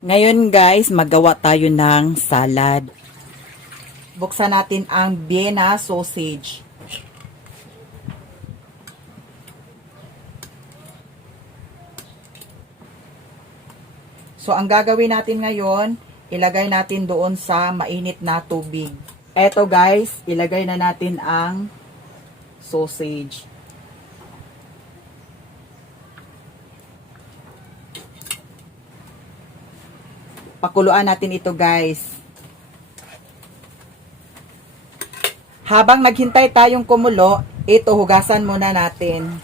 Ngayon guys, magawa tayo ng salad. Buksan natin ang Vienna sausage. So, ang gagawin natin ngayon, ilagay natin doon sa mainit na tubig. Eto guys, ilagay na natin ang sausage. Pakuluan natin ito guys. Habang naghintay tayong kumulo, ito hugasan muna natin.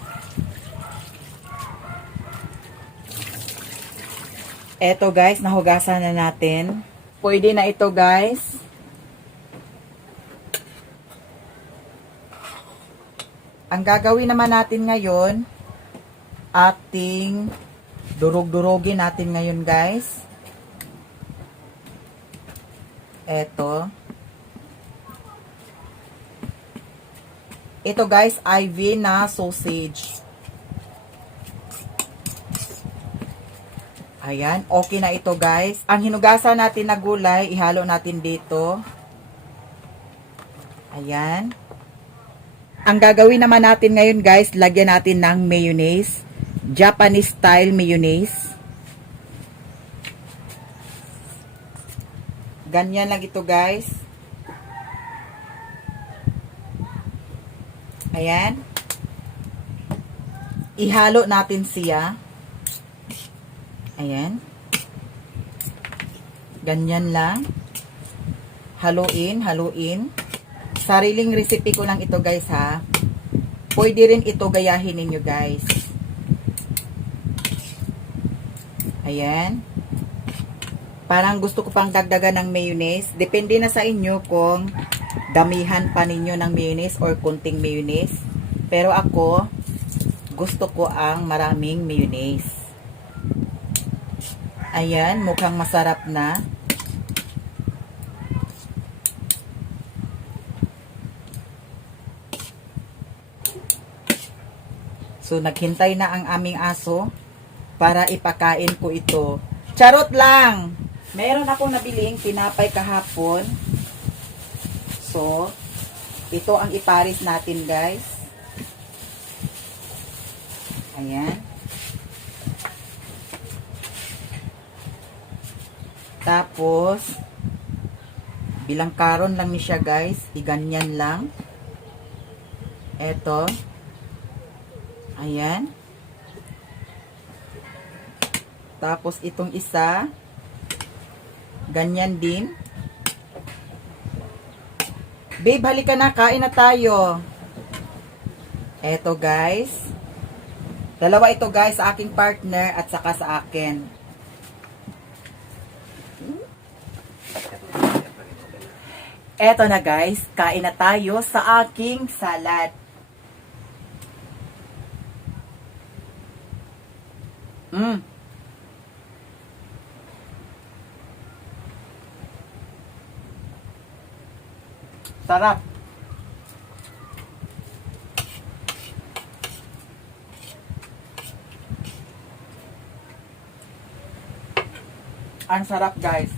Eto guys, nahugasan na natin. Pwede na ito guys. Ang gagawin naman natin ngayon, ating durog-durogin natin ngayon guys. Eto. Ito guys ay Vienna sausage. Ayan, okay na ito guys. Ang hinugasan natin na gulay, ihalo natin dito. Ayan. Ang gagawin naman natin ngayon guys, lagyan natin ng mayonnaise. Japanese style mayonnaise. Ganyan lang ito guys. Ayan. Ihalo natin siya. Ayan. Ganyan lang. Haluin, haluin. Sariling recipe ko lang ito guys ha. Pwede rin ito gayahin ninyo guys. Ayan. Parang gusto ko pang dagdagan ng mayonnaise. Depende na sa inyo kung damihan pa ninyo ng mayonnaise or kunting mayonnaise. Pero ako, gusto ko ang maraming mayonnaise. Ayan, mukhang masarap na. So, naghintay na ang aming aso para ipakain ko ito. Charot lang! Meron akong nabiling tinapay kahapon. So, ito ang iparis natin guys. Ayan. Tapos, bilang karon lang ni siya guys. Iganyan lang. Eto. Ayan. Tapos, itong isa. Ganyan din. Babe, halika na. Kain na tayo. Eto guys. Dalawa ito guys sa aking partner at saka sa akin. Eto na guys. Kain na tayo sa aking salad. Sarap. Ang sarap guys.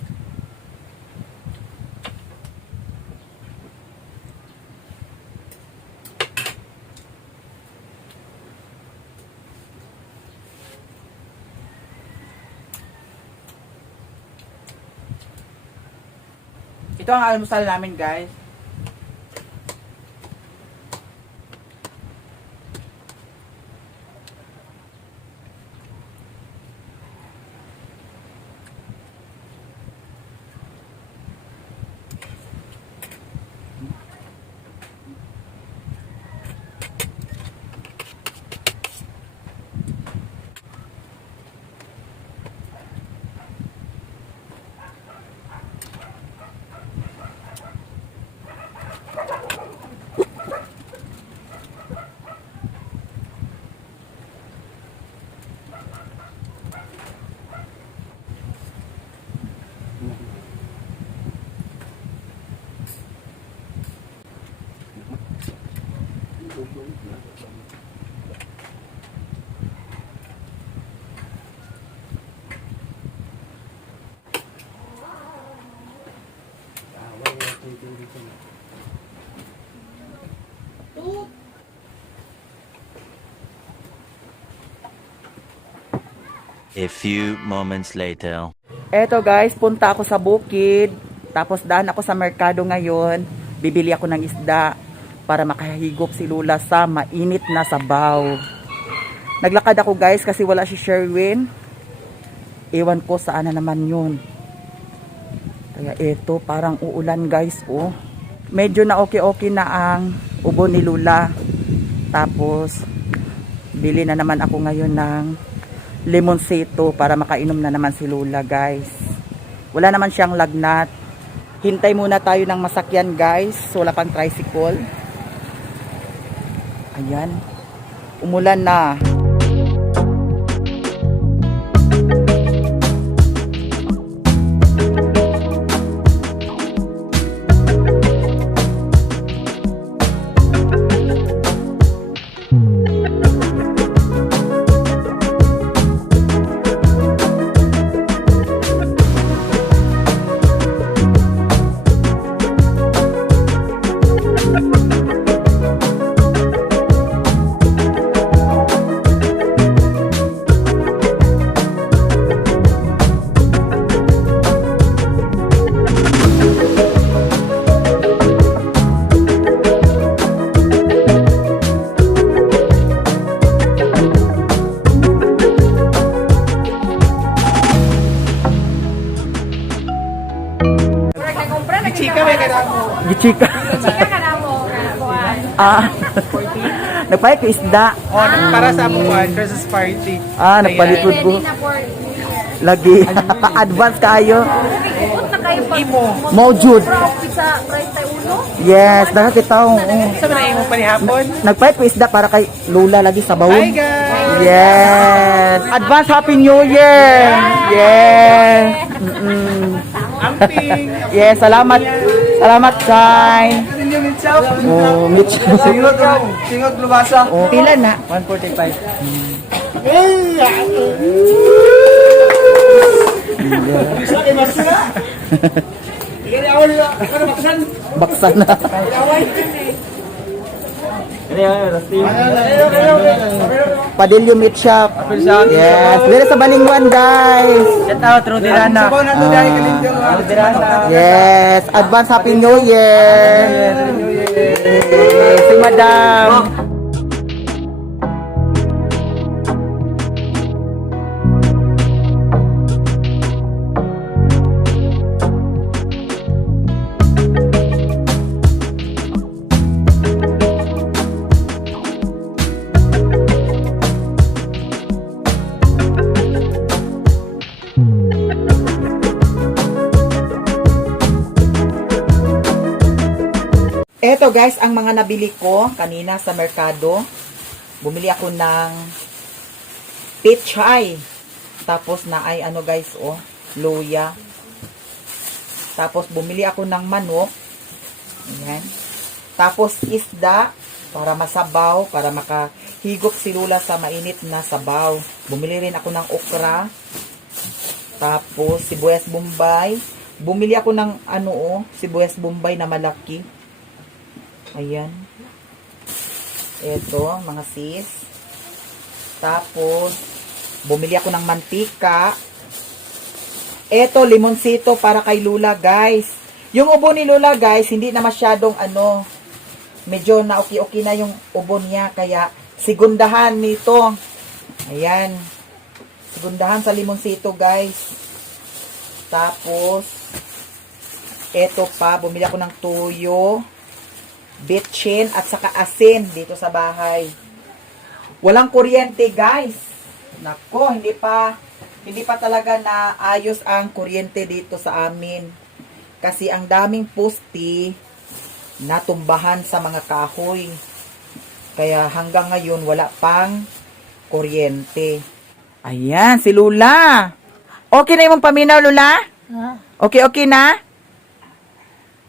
Ito ang almusal namin guys. A few moments later. Eto guys, punta ako sa bukid. Tapos daan ako sa merkado ngayon. Bibili ako ng isda para makahigop si Lula sa mainit na sabaw. Naglakad ako guys kasi wala si Sherwin. Ewan ko saan na naman yun. Kaya eto, parang uulan guys, oh. Medyo na okay na ang ubo ni Lula. Tapos, bili na naman ako ngayon ng limonsito para makainom na naman si Lula guys. Wala naman siyang lagnat. Hintay muna tayo ng masakyan guys. Wala pang tricycle. Ayan. Umulan na. Gichika. Nagpalit ko isda. Para sa buwan versus party. Nagpalitod ko. Lagi. Advance kayo. Imo. Mojud. Sa 31. Yes, nakakitaw. Sa mga imo panihapon. Nagpalit ko isda para kay Lula lagi sa bawon. Hi guys! Yes. Advance Happy New Year. Yes. Amping. Yes, salamat. Salamat, Kai. Ninyo mitsaw. Oh, Mitch. Singog lumasa. Oh, pila na? 145. Bisa kay masira. Ini awal ano baksan? Baksan na. Padilyo Meat Shop. Yes, dito sa Balingwan, guys. Shout out Rodirana. Yes, advance Happy New Year. Si Madam. Eto guys, ang mga nabili ko kanina sa merkado. Bumili ako ng pechay. Tapos na ay ano guys, oh, luya. Tapos bumili ako ng manok. Ayan. Tapos isda para masabaw, para makahigop si Lula sa mainit na sabaw. Bumili rin ako ng okra. Tapos sibuyas bombay. Bumili ako ng ano, oh, sibuyas bombay na malaki. Ayan. Ito, mga sis. Tapos, bumili ako ng mantika. Ito, limonsito para kay Lula, guys. Yung ubo ni Lula, guys, hindi na masyadong ano, medyo na okay na yung ubo niya. Kaya, sigundahan nito. Ayan. Sigundahan sa limonsito, guys. Tapos, ito pa, bumili ako ng tuyo, bitchin at saka asin dito sa bahay. Walang kuryente, guys. Nako, hindi pa talaga na ayos ang kuryente dito sa amin. Kasi ang daming poste natumbahan sa mga kahoy. Kaya hanggang ngayon wala pang kuryente. Ayan, si Lula. Okay na yung paminaw, Lula? Okay na?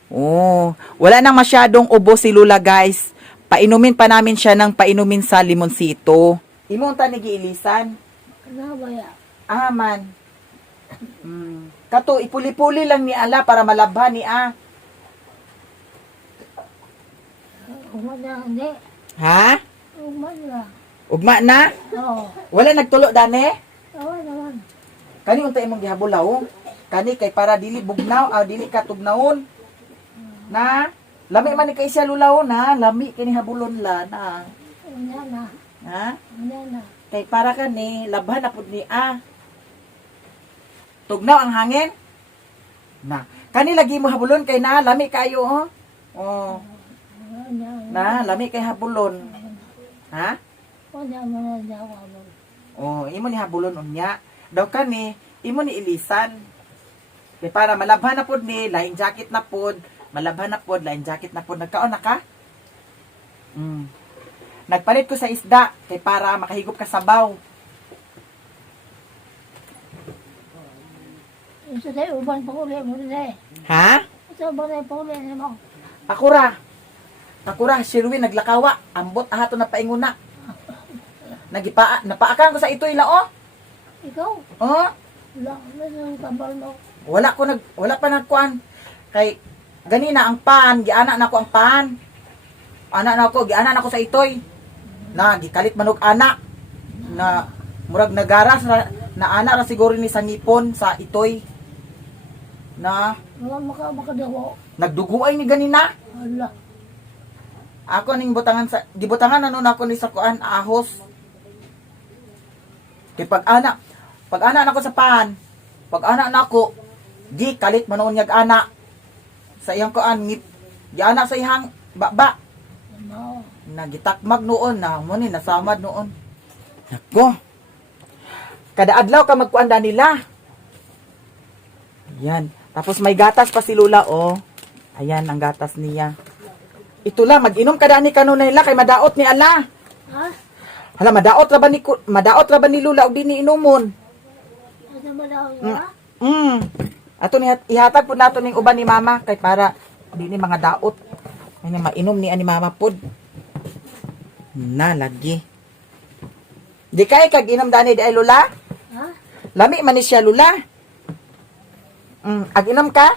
Oh, wala nang masyadong ubo si Lula, guys. Painumin pa namin siya ng painumin sa limonsito. Imong tanigi ilisan. Man. Kato ipuli-puli lang ni ala para malabhan ni Umana, hindi. Ha? Umana. Ugma na? Oo. Wala nagtulo dani? Oo naman. Kani unta imong gihabulaw? Kani kay para dili bugnaw, dili ka tugnawon. Na, lami man ni kay siya lulaw na, lami kini habulon la na. Umana. Ha? Umana. Kay para kani labhan na pud ni Tugnaw ang hangin. Na, kani lagi mo habulon kay na lami kayo oh. Oh, Umana. na lami kay habulon. Ha? Umana jawa mo. Oh, imo ni habulon unya. Daw kani imo ni ilisan. Kay para malabhan na pod ni, lain jacket na pod, malabhan na pod, lain jacket na pod. Nagkaon na ka? Nagpalit ko sa isda kay para makahigop ka sabaw. Isa tayo, uban pa uli mo rin. Ha? Isa ba tayo pa uli mo? Akura, Sherwin naglakawa, ambot ahato na painguna. Napaakan ko sa itoy lao. Ikaw? Oh, Wala. Wala sa tambal mo. wala pa nagkuan. Kay ganina ang pan, giana na ko ang pan. Giana na ko sa itoy. Na gikalit manog ana. Na murag nagaras na ana ra siguro ni sa ngipon sa itoy. Na Wala makadawa. nagduguay ni ganina. Wala. Ako ning gibutangan ano na ako ni sa kuan ahos. Kay pag ana nako sa pan, pag ana nako, di kalit manon yag ana sa iyang kuan ngip, di ana sa iyang baba. Ano? Nagitakmag noon na mo ni nasamad noon. Nako. Kada adlaw ka magkuanda nila. Yan. Tapos may gatas pa si Lula oh. Ayan ang gatas niya. Ito lang mag-inom kada ni kanuna nila kay madaot ni ala. Ha? Hala madaot ra ba ni Lula og dinhi inumon. Ano ba daw yun? Ato ni ihatag pud nato ning uban ni mama kay para dinhi mga daot. Kanya mainom ni ani mama pud. Na lagi. Di kay kag inom dani di ay Lula? Ha? Lami man ni siya Lula. Ag inom ka?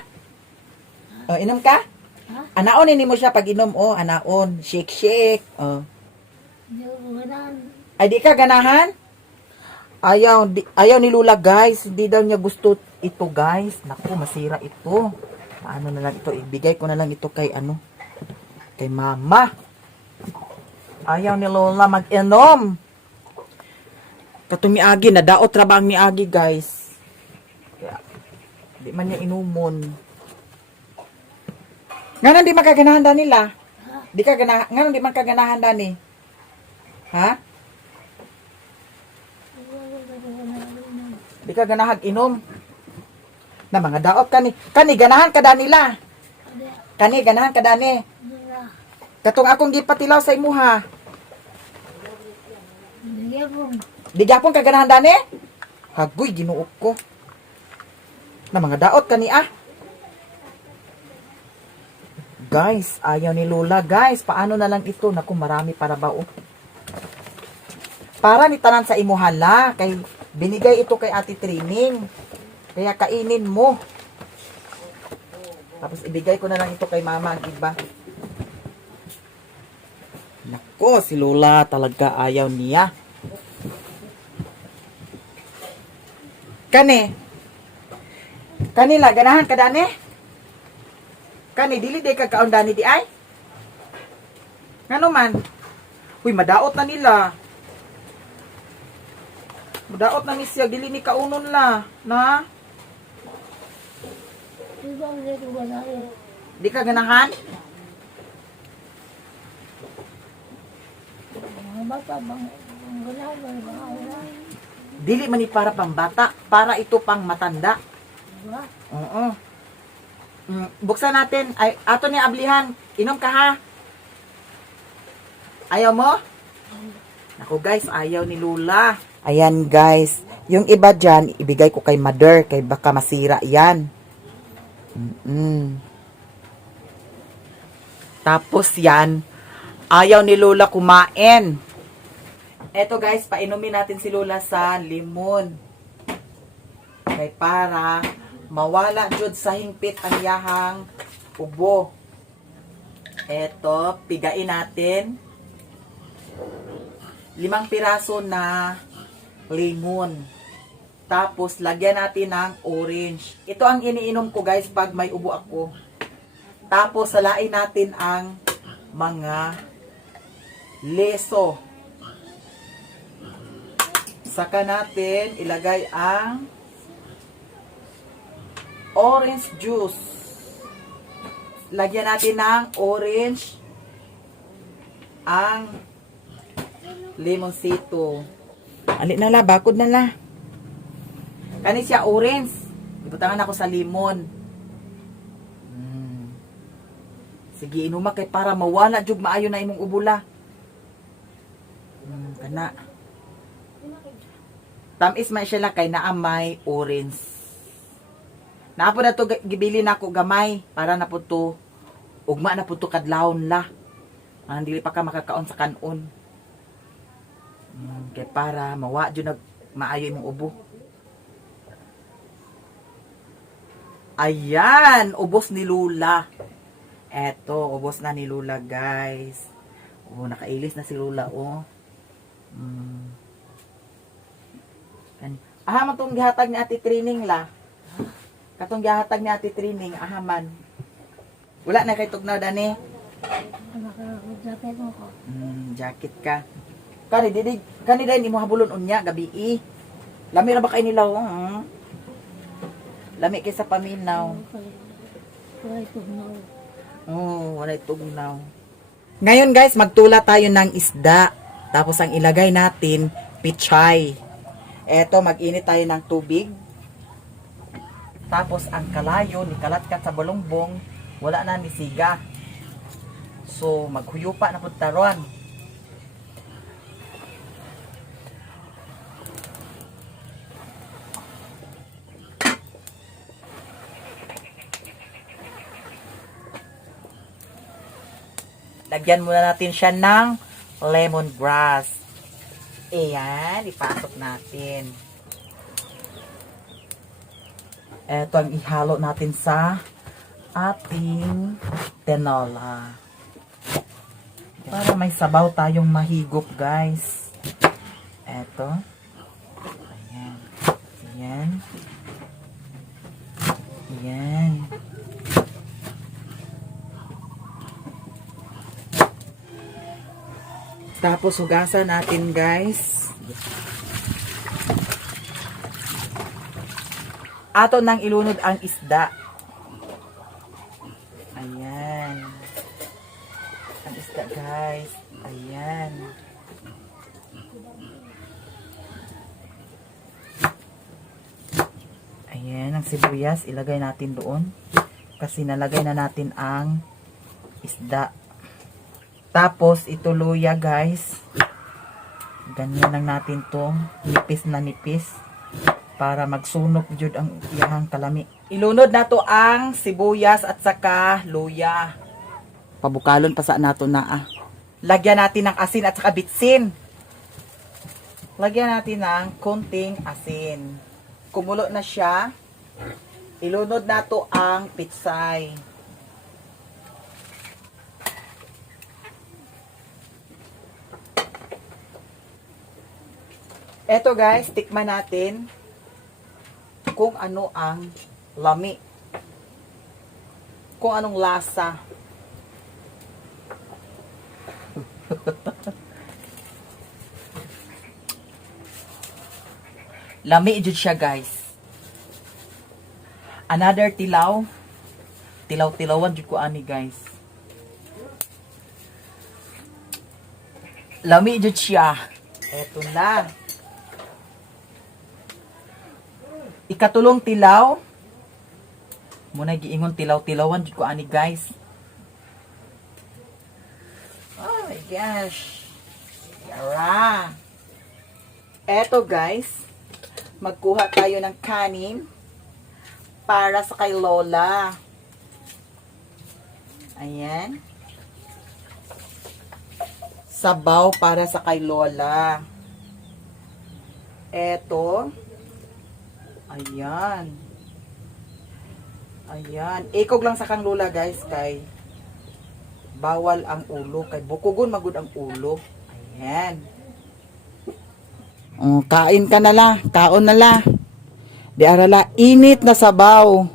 Oh, inom ka? Ha? Anaon ni mo siya pag inom oh, anaon, shake. Oh. Hindi ko ganan. Ay di ka ganahan? Ayaw ni Lula guys. Hindi daw niya gusto ito guys. Naku, masira ito. Paano na lang ito? Ibigay ko na lang ito kay kay mama. Ayaw ni Lola mag-inom. Katong miagi, nadaot ra ba ang miagi guys. Kaya, di man niya inumon. Nganon di makaganahan da nila. Nganon di man kaganahan dani. Ha? Di ka ganahag inom. Na mga daot kani ganahan ka nila. Kani ganahan ka dani. Hindi na. Katong akong gipatilaw sa imuha. Hindi ako. Di gyapon ka ganahan dani? Hagoy ginuok ko. Na mga daot kani Guys, ayaw ni Lola. Guys, paano na lang ito? Naku, marami para ba Para ni tanan sa imuhala. Kay binigay ito kay Ate Training. Kaya kainin mo. Tapos ibigay ko na lang ito kay Mama, iba. Nako, si Lola talaga ayaw niya. Kanila, ganahan ka dani? Kani, dili day kagkaon dani di ay? Ngano man? Uy, madaot na nila. Madaot na ni siya, dili ni kaunon la. Na? Hindi ko ganan. Di ka ganahan? Mga bata bang ganan ba mga wala? Dili man ni para pang bata, para ito pang matanda. Diba? Oo. Buksan natin. Ay, ato ni ablihan. Inom ka ha? Ayaw mo? Ako guys, ayaw ni Lula. Ayan guys. Yung iba dyan, ibigay ko kay Mother. Kay baka masira yan. Tapos yan, ayaw ni Lula kumain. Eto guys, painumin natin si Lula sa limon. Kay para mawala jud sa hingpit ang yahang ubo. Eto, pigain natin. 5 piraso na lemon. Tapos, lagyan natin ng orange. Ito ang iniinom ko guys pag may ubo ako. Tapos, salain natin ang mga leso. Saka natin ilagay ang orange juice. Lagyan natin ng orange ang limonsito. Ali na la, bakod na la. Kani siya orange. Ibutangan ako sa limon. Sige, inuma kay para mawala jud maayo na imong ubula. Kana. Tamis man siya lang kay naa may orange. Naapo na to gibili na ko gamay para na po to ugma na po to kadlawon la. Dili pa ka makakaon sa kanon. Kay para mawa jud nag maayo imong ubo. Ayan, ubos ni Lula. Eto, ubos na ni Lula, guys. Oh, nakailis na si Lula, oh. Ahaman tong gihatag ni Ate Trining la. Katong gihatag ni Ate Trining, ahaman. Wala na kay tugnaw dani. Jacket mo ko. Jacket ka. Kani dai imo habulon unya gabi. Lami ra ba kay nila, oh? Lami kay sa paminaw. Wala tugnaw. Oh, wala tugnaw. Ngayon guys, magtula tayo ng isda. Tapos ang ilagay natin, pichay. Eto, mag-init tayo ng tubig. Tapos ang kalayo, nikalatkat sa balongbong, wala na ni siga. So, maghuyupa na pud taron. Lagyan muna natin siya ng lemongrass. Ayan, ipasok natin. Ito ang ihalo natin sa ating tinola. Para may sabaw tayong mahigop, guys. Ito. Ayan. Ayan. Ayan. Tapos hugasan natin, guys. Ato nang ilunod ang isda. Ayan. Ang isda, guys. Ayan. Ayan, ang sibuyas ilagay natin doon. Kasi nalagay na natin ang isda. Tapos, ito luya, guys. Ganyan lang natin to. Nipis na nipis. Para magsunog jud ang iyahang kalami. Ilunod na to ang sibuyas at saka luya. Pabukalon pa sa nato na ah. Lagyan natin ng asin at saka bitsin. Lagyan natin ng konting asin. Kumulo na siya. Ilunod na to ang pitsay. Eto guys, tikman natin kung ano ang lami. Kung anong lasa. Lami jud siya, guys. Another tilaw. Tilaw-tilawan jud ko ani, guys. Lami jud siya. Eto na. Ikatulong tilaw. Muna giingon tilaw-tilawan jud ko ani, guys. Oh my gosh. Yara. Eto, guys. Magkuha tayo ng kanin para sa kay Lola. Ayan. Sabaw para sa kay Lola. Eto. Ayan. Ayan. Ikog lang sa kang Lola, guys, kay Bawal ang ulo. Kay bukugon magud ang ulo. Ayan. Oh, kain ka na la. Kaon na la. Di ara la. Init na sabaw.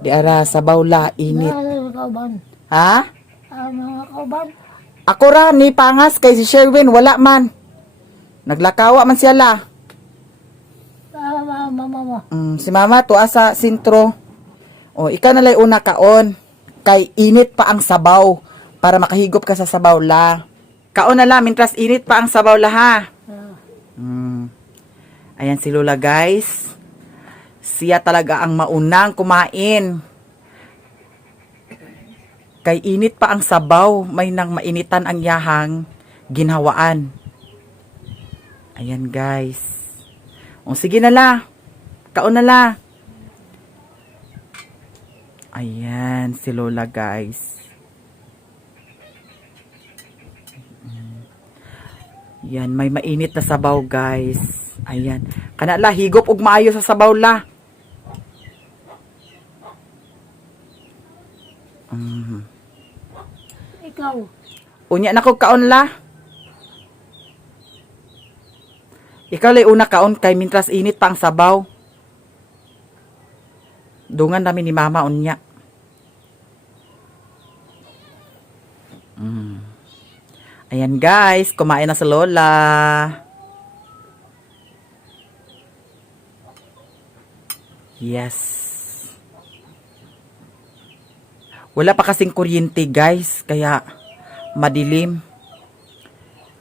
Di ara sabaw la. Init. Mga kauban. Ha? Mga kauban. Ako ra ni pangas kay si Sherwin. Wala man. Naglakawa man siya la. Mama. Si mama to asa sintro. O, ikaw na lang una kaon. Kay init pa ang sabaw. Para makahigop ka sa sabaw la. Kaon na lang, mintras init pa ang sabaw la ha. Ayan si Lola guys. Siya talaga ang maunang kumain. Kay init pa ang sabaw. May nang mainitan ang yahang ginhawaan. Ayan guys. O sige na la. Kaon na la. Ayan si Lola guys. Yan, may mainit na sabaw guys. Ayan. Kana la, higop ug maayo sa sabaw la. Ikaw. Unya na ko kaon la. Ikaw lay una kaon kay mintras init pa ang sabaw. Dungan namin ni mama unya. Ayan guys, kumain na si Lola. Yes. Wala pa kasing kuryente guys, kaya madilim.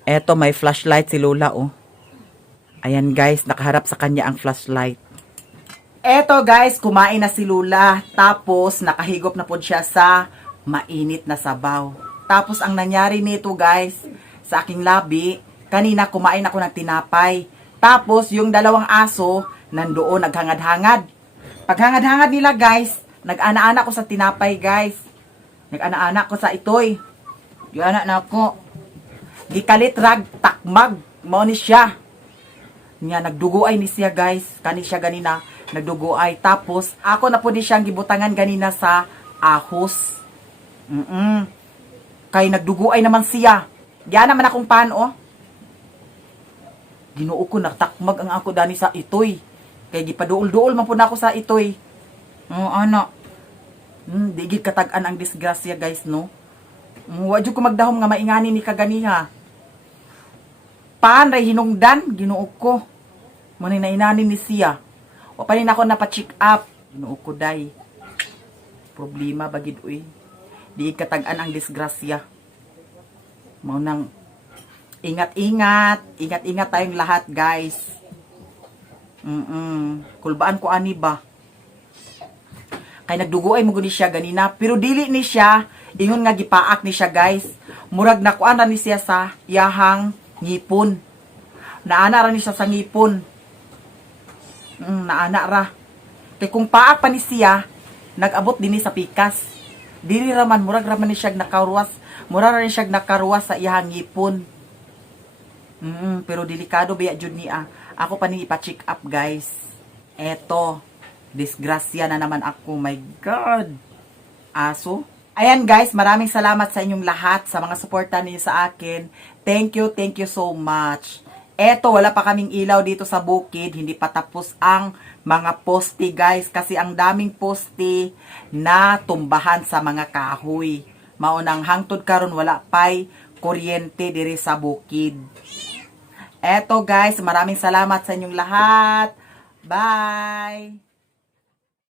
Eto may flashlight si Lola oh. Ayan guys, nakaharap sa kanya ang flashlight. Eto guys, kumain na si Lola. Tapos nakahigop na po siya sa mainit na sabaw. Tapos ang nangyari nito guys, sa aking labi, kanina kumain ako ng tinapay. Tapos yung dalawang aso, nandoon naghangad-hangad. Paghangad-hangad nila guys, nag-ana-ana ko sa tinapay guys. Nag-ana-ana ko sa itoy. Yung anak na ako. Gikalit rag, takmag, mo ni siya. Niya, nagduguay ni siya guys. Kani siya ganina, nagduguay. Tapos, ako na po di siyang gibutangan ganina sa ahos. Kay nagduguay naman siya. Diyan naman akong pan, oh. Ginoo ko, nagtakmag ang ako dani sa itoy. Kay gipaduol-duol man po na ako sa itoy. Anak. Digid katag-an ang disgrasya, guys, no? Wadyo ko magdahom nga maingani ni kaganiha. Paan ray hinungdan, ginoo ko. Manay na inani ni siya. O panin ako napacheck up. Ginoo ko, day. Problema, bagid, uy. Di katag-an ang disgrasya. Maunang ingat-ingat. Ingat-ingat tayong lahat, guys. Kulbaan ko ani ba? Kay nagdugo ay muguni siya ganina. Pero dili ni siya. Ingon nga gipaak ni siya, guys. Murag nakuan ra ni siya sa yahang ngipon. Naana ra ni siya sa ngipon. Naana ra. Kay kung paak pa ni siya, nag-abot din ni sa pikas. Dili raman, murag raman ni siya nakaruwas. Murag raman siya nakaruwas sa iyang ngipon. Pero delikado biya jud niya. Ako pa ni ipa-check up, guys. Eto, disgrasya na naman ako. My God. Aso. Ayan, guys, maraming salamat sa inyong lahat sa mga suporta niyo sa akin. Thank you so much. Eto, wala pa kaming ilaw dito sa bukid. Hindi pa tapos ang mga poste, guys. Kasi ang daming poste na tumbahan sa mga kahoy. Maunang hangtod karon wala pa'y kuryente diri sa bukid. Eto, guys, maraming salamat sa inyong lahat. Bye!